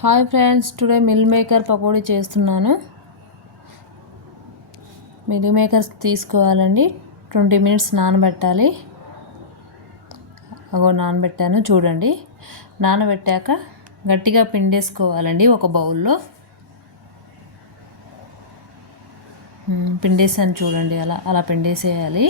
Hi friends, today meal maker pakodi చేస్తున్నాను. Meal makers తీసుకోవాలండి. 20 minutes నానబెట్టాలి. నానబెట్టాను చూడండి. నానబెట్టాక గట్టిగా పిండేసుకోవాలండి. ఒక బౌల్లో పిండేసాను చూడండి. అలా పిండేసేయాలి.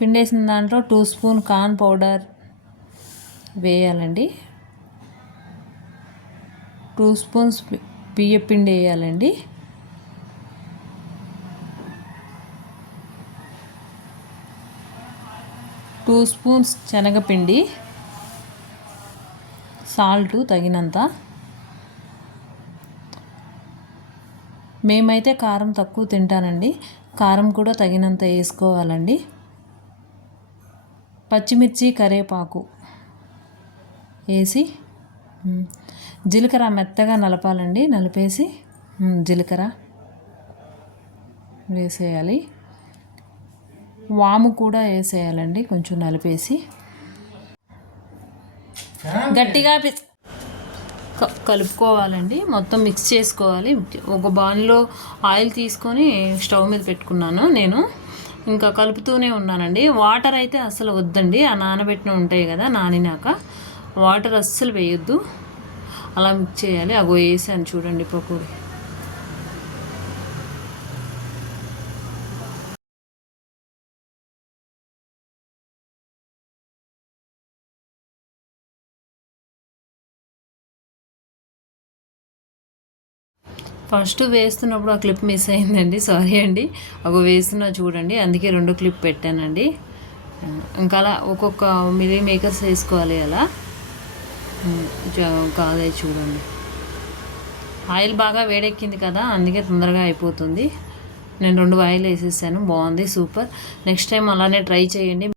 పిండేసిన దాంట్లో 2 స్పూన్ కార్న్ పౌడర్ వేయాలండి. 2 స్పూన్స్ బియ్య పిండి వేయాలండి. 2 స్పూన్స్ శనగపిండి, సాల్ట్ తగినంత. మేమైతే కారం తక్కువ తింటానండి, కారం కూడా తగినంత వేసుకోవాలండి. పచ్చిమిర్చి, కరివేపాకు వేసి జీలకర్ర మెత్తగా నలపాలండి. నలిపేసి జీలకర్ర వేసేయాలి. వాము కూడా వేసేయాలండి. కొంచెం నలిపేసి గట్టిగా కలుపుకోవాలండి. మొత్తం మిక్స్ చేసుకోవాలి. ఒక బాన్లో ఆయిల్ తీసుకొని స్టవ్ మీద పెట్టుకున్నాను నేను. ఇంకా కలుపుతూనే ఉన్నానండి. వాటర్ అయితే అస్సలు వద్దండి. ఆ నానబెట్టిన ఉంటాయి కదా, నానినాక వాటర్ అస్సలు వేయొద్దు. అలా మిక్స్ చేయాలి. వేసాను చూడండి పకోడీ. ఫస్ట్ వేస్తున్నప్పుడు ఆ క్లిప్ మిస్ అయిందండి, సారీ అండి. వేస్తున్నా చూడండి, అందుకే 2 క్లిప్ పెట్టానండి. ఇంకా అలా ఒక్కొక్క మిల్ మేకర్స్ వేసుకోవాలి. అలా కాదే చూడండి. ఆయిల్ బాగా వేడెక్కింది కదా, అందుకే తొందరగా అయిపోతుంది. నేను 2 ఆయిల్ వేసేసాను. బాగుంది, సూపర్. నెక్స్ట్ టైం అలానే ట్రై చేయండి.